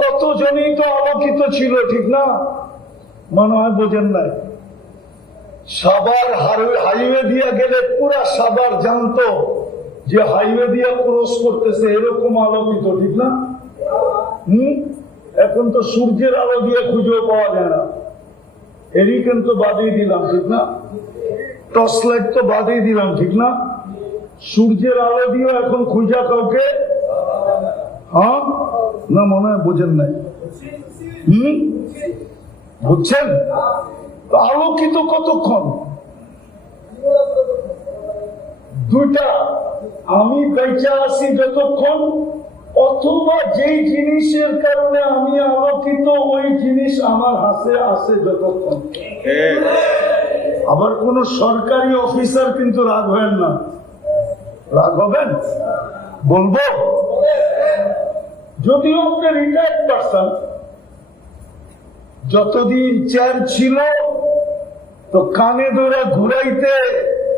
কতজনই তো আলোকিত ছিল, ঠিক না? মনে হয় বোঝেন নাই। সাবার হাইওয়ে দিয়ে গেলে পুরা সাবার জানতো যে হাইওয়ে দিয়ে ক্রস করতেছে, এরকম আলোকিত, ঠিক না? হুম? এখন তো সূর্যের আলো দিয়ে খুঁজেও পাওয়া যায় না। এরই কিন্তু বাদিয়ে দিলাম, ঠিক না? টর্চ লাইট তো বাদিয়ে দিলাম, ঠিক না? সূর্যের আলো দিয়েও এখন খুঁজা কাউকে? হ্যাঁ? না, মনে হয় বোঝেন নাই। হম? বুঝছেন? আলোকিত কতক্ষণ? দুইটা। আমি বেঁচে আছি যতক্ষণ, অথবা যেই জিনিসের কারণে আমি আলোকিত, ওই জিনিস আমার হাতে আসে যতক্ষণ। আবার কোন সরকারি অফিসার কিন্তু রাগ হবেন না। রাগ হবেন? বলব? যদিও আপনি রিটায়ার্ড পারসন যতদিন চেয়ার ছিল, তো কানে ধরে ঘুরাইতে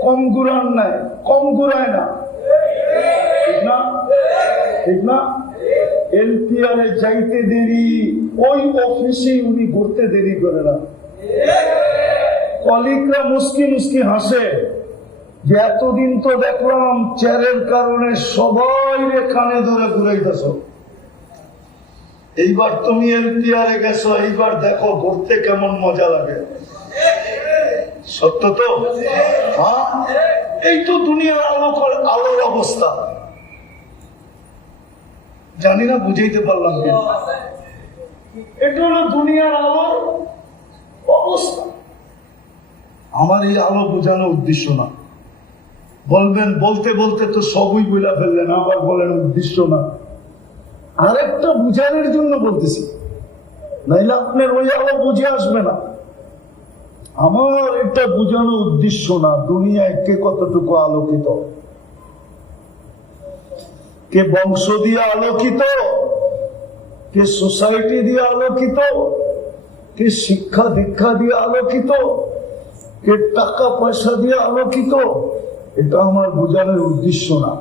কম ঘুরান নাই। কম ঘুরায় না। ঠিক না? এলপিআর যাইতে দেরি, ওই অফিসে উনি ঘুরতে দেরি করে না। কলিগরা মুসকি মুসকি হাসে, যে এতদিন তো দেখলাম চেয়ারের কারণে সবাই কানে ধরে ঘুরাইতেছ। এইবার তুমি এলপিআরে গেছো, এইবার দেখো, ঘুরতে কেমন মজা লাগে। সত্য তো? হ্যাঁ? এই তো দুনিয়ার আলোকর আলোর অবস্থা। জানি না, বুঝাইতে পারলাম এটা হলো দুনিয়ার আলোর অবস্থা। আমার এই আলো বোঝানো উদ্দেশ্য না। বলবেন, বলতে বলতে তো সবই বইলা ফেললেন, আবার বলেন উদ্দেশ্য না। আরেকটা বুঝানোর জন্য বলতেছি। নাইলে আপনার ওই আলো বুঝে আসবে না। আমার এটা বোঝানো উদ্দেশ্য না, দুনিয়ায় কে কতটুকু আলোকিত? কে বংশ দিয়ে আলোকিত? কে সোসাইটি দিয়ে আলোকিত? কে শিক্ষা দীক্ষা দিয়ে আলোকিত? কে টাকা পয়সা দিয়ে আলোকিত? এটা আমার বোঝানোর উদ্দেশ্য না।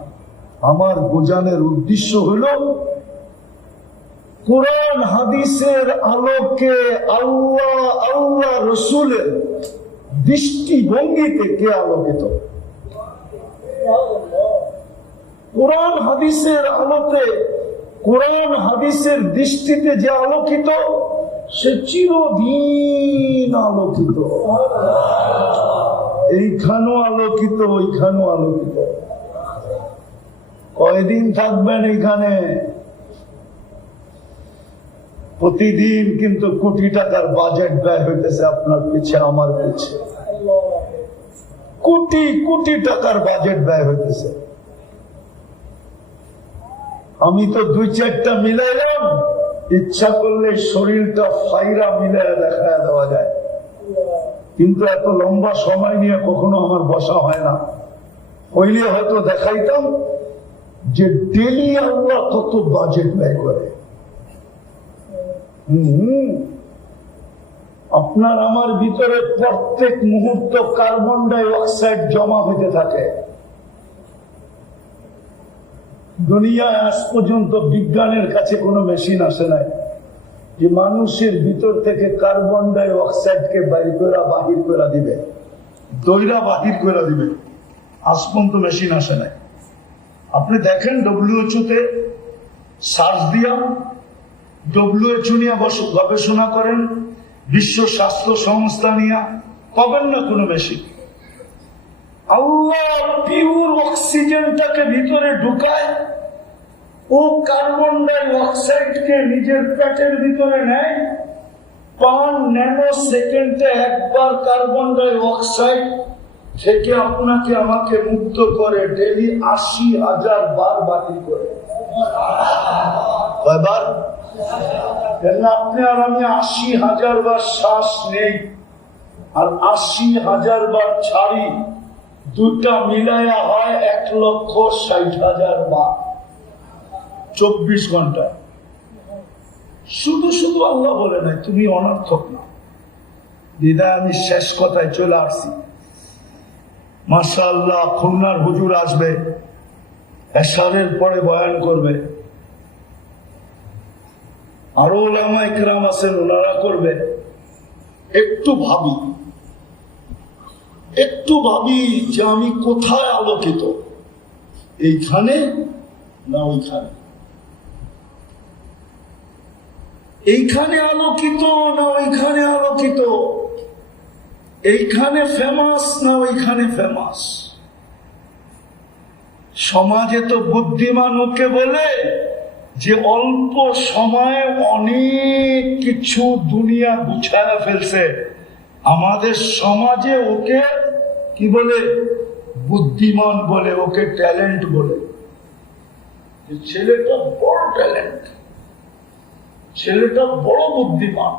আমার বোঝানোর উদ্দেশ্য হলো কোরআন হাদিসের আলোকে আল্লাহ আল্লাহ রসুলের দৃষ্টিভঙ্গিতে কে আলোকিত? কোরআন হাদিসের আলোতে কোরআন হাদিসের দৃষ্টিতে যে আলোকিত, সে চিরদিন আলোকিত। এইখানেও আলোকিত, ওইখানেও আলোকিত। কয়দিন থাকবেন এইখানে? প্রতিদিন কিন্তু কোটি টাকার বাজেট ব্যয় হইতেছে আপনার পিছে, আমার পিছে। কোটি কোটি টাকার বাজেট ব্যয় হইতেছে। আমি তো দুই চারটা মিলাইলাম, ইচ্ছা করলে শরীরটা ফাইরা মিলাই দেখা দেওয়া যায়। কিন্তু এত লম্বা সময় নিয়ে কখনো আমার বসা হয় না। হইলে হয়তো দেখাইতাম যে ডেলি আল্লাহ কত বাজেট ব্যয় করে। আপনার আমার ভিতরে প্রত্যেক মুহূর্ত কার্বন ডাই অক্সাইড জমা হইতে থাকে। দুনিয়ায় আজ পর্যন্ত বিজ্ঞানের কাছে কোনো মেশিন আসে নাই যে মানুষের ভিতর থেকে কার্বন ডাই অক্সাইডকে বাইর করে বাহির করে দিবে। দইরা বাহির করে দিবে। আজ পর্যন্ত মেশিন আসে নাই। আপনি দেখেন ডব্লিউএচও তে সার্চ দিয়া ডব্লিউএচও নিয়ে গবেষণা করেন, বিশ্ব স্বাস্থ্য সংস্থা নিয়ে। পাবেন না কোনো মেশিন। আল্লাহ পিওর অক্সিজেনটাকে ভিতরে ঢুকায়, ও কার্বন ডাই অক্সাইডকে নিজের পেটের ভিতরে নেয়, পাঁচ ন্যানো সেকেন্ডে একবার কার্বন ডাই অক্সাইড থেকে আপনাকে আমাকে মুক্ত করে ডেলি আশি হাজার বার বাতিল করে। কয়বার? আপনি আর আমি আশি হাজার বার শ্বাস নেই? আর আশি হাজার বার ছাড়ি, দুটা মিলায়া হয় এক লক্ষ ষাট হাজার বার। চব্বিশ ঘণ্টা। শুধু শুধু আল্লাহ বলে নাই, তুমি অনর্থক না। দিদা আমি শেষ কথায় চলে আসছি। মাসা আল্লাহ খুলনার হুজুর আসবে, এশারের পরে বয়ান করবে। আরও ওলামা ইকরাম আছেন ওনারা করবে। একটু ভাবি। একটু ভাবি যে আমি কোথায় আলোকিত? এইখানে না ওইখানে? এইখানে আলোকিত না ওইখানে আলোকিত? এইখানে ফেমাস না ওইখানে ফেমাস সমাজে তো বুদ্ধিমান ওকে বলে যে অল্প সময়ে অনেক কিছু দুনিয়া গুছায় ফেলছে, আমাদের সমাজে ওকে কি বলে? বুদ্ধিমান বলে, ওকে ট্যালেন্ট বলে। ছেলেটা বড় ট্যালেন্ট ছেলেটা বড় বুদ্ধিমান,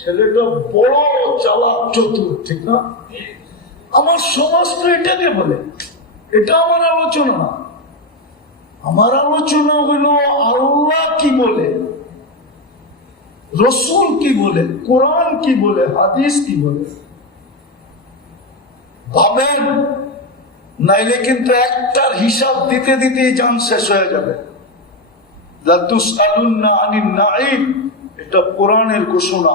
ছেলেটা বড় চালাক চতুর, ঠিক না? আমার সমাজ তো এটাকে বলে, এটা আমার আলোচনা না। আমার আলোচনা হলো আল্লাহ কি বলে? রসুল কি বলে? কোরআন কি বলে? হাদিস কি বলে? ভাবেন, নাইলে কিন্তু একটার হিসাব দিতে দিতেই যান শেষ হয়ে যাবে। এটা কোরআনের ঘোষণা।